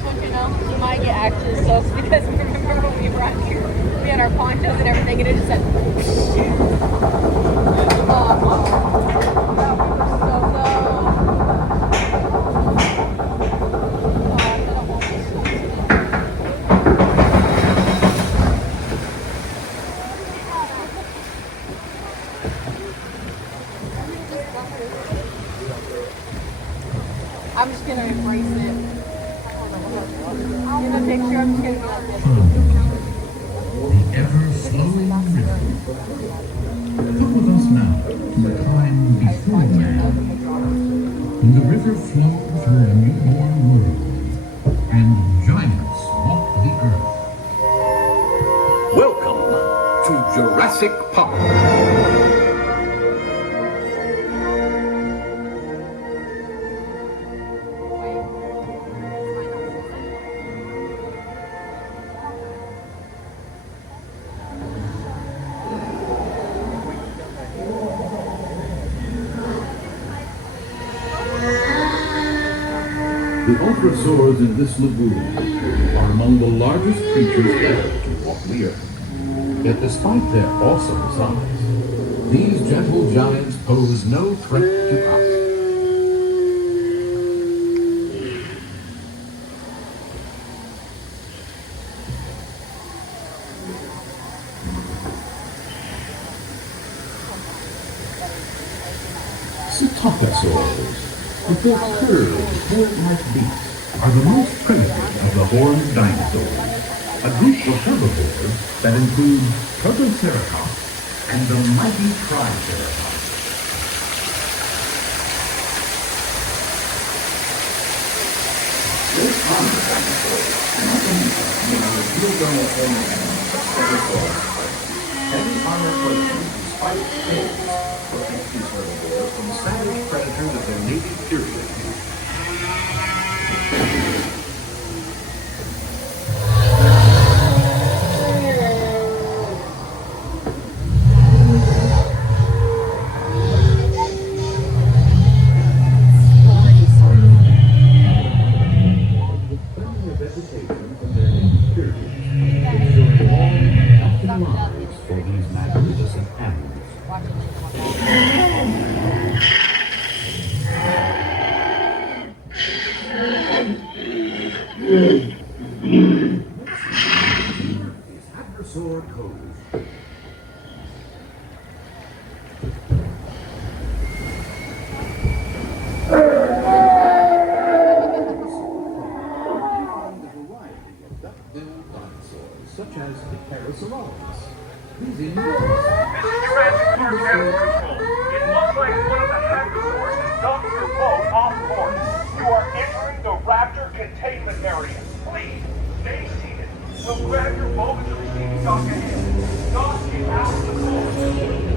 just want you to know, you might get actually soaked because remember when we were out here, we had our ponchos and everything, and it just said, I'm just gonna embrace it. In the picture, I'm just gonna be like this. The ever-flowing river. Come with us now to a time before man, when the river flowed through a newborn world, and giants walked the earth. Welcome to Jurassic Park. The ultrasaurs in this lagoon are among the largest creatures ever to walk the earth. Yet despite their awesome size, these gentle giants pose no threat to us. Pterosaurs, with their curved, hair-like beaks, are the most primitive of the horned dinosaurs, a group of herbivores that include Protoceratops and the mighty Triceratops. This armored dinosaur cannot only reveal them with only heavy armor placement despite scales protect these herbivores from savage predators of their native period. For these magnificent animals. Hadrosaur Cove. Such as the Parasaurolophus. These enormous... This is Jurassic Park Animal Control. It looks like one of the hadrosaurs has knocked your boat off course. You are entering the raptor containment area. Please, stay seated. We'll grab your boat at the receiving dock ahead. Dock is out of the course.